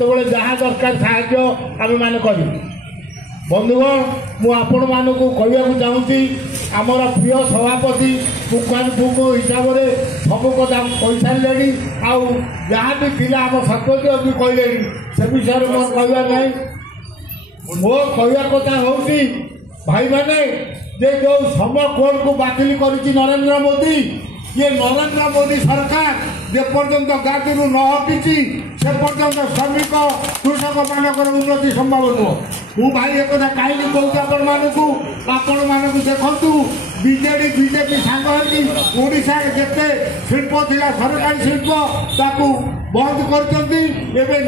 ଯେତେବେଳେ ଯାହା ଦରକାର ସାହାଯ୍ୟ ଆମେମାନେ କରିବୁ। ବନ୍ଧୁଗଣ, ମୁଁ ଆପଣମାନଙ୍କୁ କହିବାକୁ ଚାହୁଁଛି, ଆମର ପ୍ରିୟ ସଭାପତି ପୁଙ୍ଖାନୁପୁଙ୍ଖ ହିସାବରେ ସବୁ କଥା କହିସାରିଲେଣି। ଆଉ ଯାହା ବି ଥିଲା ଆମ ସରପଞ୍ଚ ବି କହିଲେଣି, ସେ ବିଷୟରେ ମୋର କହିବା ନାହିଁ। ମୋ କହିବା କଥା ହେଉଛି, ଭାଇମାନେ, ଯେ ଯେଉଁ ସମ କୋଡ଼କୁ ବାତିଲ କରିଛି ନରେନ୍ଦ୍ର ମୋଦି, ये नरेंद्र मोदी सरकार जेपर्यंत गादीरू न हटिची से पर्यंत श्रमिक कृषक मानकर उन्नति संभव नुह। मु भाई एक कहीं कहूँ आपण देखु बीजेडी बीजेपी सांग ओडिशा जिते शिल्प थिला सरकारी शिल्प ताकू बंद करछंती। एबे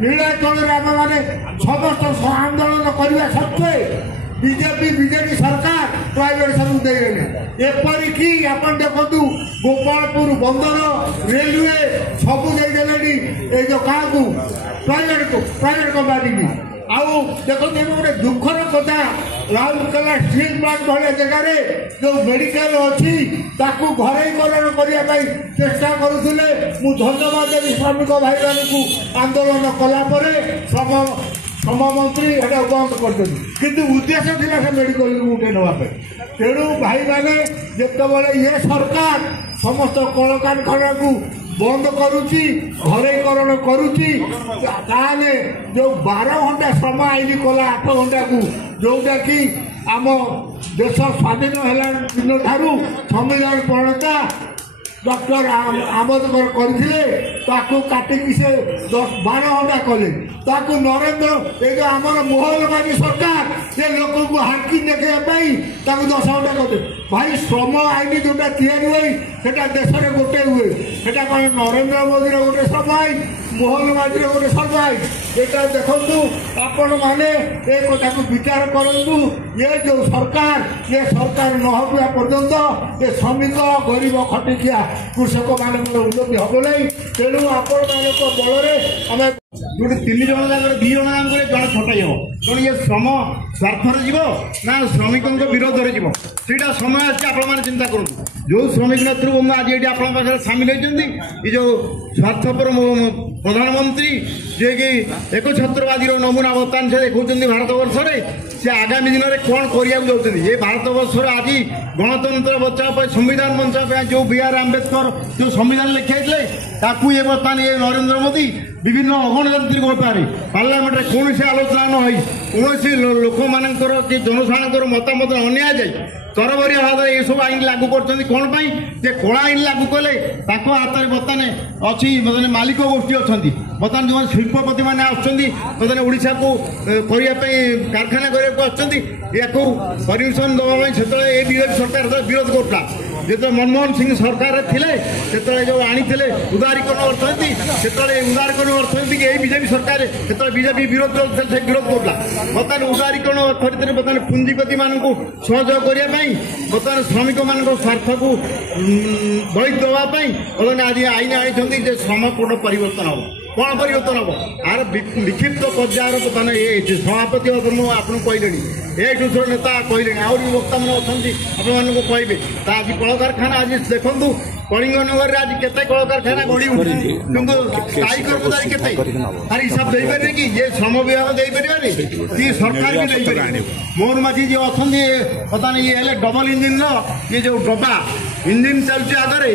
नीलाचल आम मैंने समस्त आंदोलन करने सत्वे बीजेपी बीजेडी सरकार प्राइवेटेशन देने एपरिकी आपण देखु गोपालपुर बंदर रेलवे सबू देदेले जो क्या प्राइवेट कंपानी की आउ देखो गोटे दुखर कथा राउरकेला स्टील प्लांट भाया जगह जो मेडिकल अच्छी ताकू घरेकरण करने चेष्टा करुले। मु धन्यवाद देवी श्रमिक भाई मान आंदोलन कलापर श्रम मंत्री एटा बंद कर किंतु उद्देश्य थिला से मेडिकल उठे नापे। तेणु भाई माने जितेबाला ये सरकार समस्त कल कारखाना को बंद करुच्ची घरेकरण करुच्ची ताले जो 12 घंटा श्रम आईन कला 8 घंटा को जोटा कि आम देश स्वाधीन है दिन ठारू संविधान प्रणेता डॉक्टर आम्बेडकर करथिले ताकू काटिकी से 10-12 घंटा कले ताकू नरेंद्र ये जो आमर मोहनबाजी सरकार ये लोक को हाकी देखाई 10 घंटा करते। भाई श्रम आईन जोटा तैयारी हुई सेटा देश में गोटे हुए सेटा कौन नरेंद्र मोदी गोटे श्रम आईन मोहनबाजी गोटे श्रम आईन एटा देखु आपण मैंने ये कथा को विचार करूँ। ये जो सरकार ये सरकार न हवा पर्यंत ये श्रमिक गरीब खटिकिया कृषक मान उन्नति हम ना। तेणु आपण बल आम जो 3 जन जाकर 2 जन जन छटाई हम तेणु ये श्रम स्वार्थर जीव ना श्रमिकों विरोध में जीव सीटा समय आपने चिंता करूँ। जो श्रमिक नेतृत्व आज ये आप सामिल होती ये जो स्वार्थपर प्रधानमंत्री जे कि एक छत्रवादी नमूना बर्तमान से देखते भारत वर्ष में से आगामी दिन में कौन करने ये भारत वर्ष आज गणतंत्र बचाव संविधान बचाव जो बी.आर. आम्बेडकर जो संविधान लिखाई ये बर्तमान ये नरेंद्र मोदी विभिन्न अगणतांत्रिक उपाय पार्लियामेंट में कौन आलोचना न हो कौन लोक मान जनसाधारण मतामत अन्याय जाए तरबरिया भाव में सब आईन लागू कर कौन कला आईन लागू कले हाथ में बर्तमान अच्छी बर्तमान मालिक गोष्ठी अच्छा बर्तमान जो शिल्पपति मैंने आसान ओडिशा को करने कारखाना करने को परमिशन दवाई से बीजेपी सरकार विरोध करता जो मनमोहन सिंह सरकार थे जो आनी उदारीकरण अर्थनीति से उदारीकरण अर्थनीति यही बीजेपी सरकार से बीजेपी विरोध से विरोध करता बर्तमान उदारीकरण अर्थनीति बर्तमान पुंजीपति मानक सहयोग करने बर्तमान श्रमिक मान स्वार्थ को बलि देवाई बर्तमान आज आईन आनी श्रम कोड परिवर्तन हम कौन परिवर्तन हम आर लिखित पर्यायर बर्तमान ये सभापति आपको कहले ए दूसर नेता कहले आउरी वक्ता मैंने अच्छा आपको कहे आज कल कारखाना आज देखु कलिंगनगर आज केते कल कारखाना गढ़ी उठी किंतु स्थायी कर्मचारी केते तार हिसाब दे पारे कि ये श्रम विभाग दे पारे कि सरकार भी दे पारे। मोहन माझी जो अच्छा पता नहीं ये डबल इंजिन ये जो डब्बा इंजिन चलुचे आगे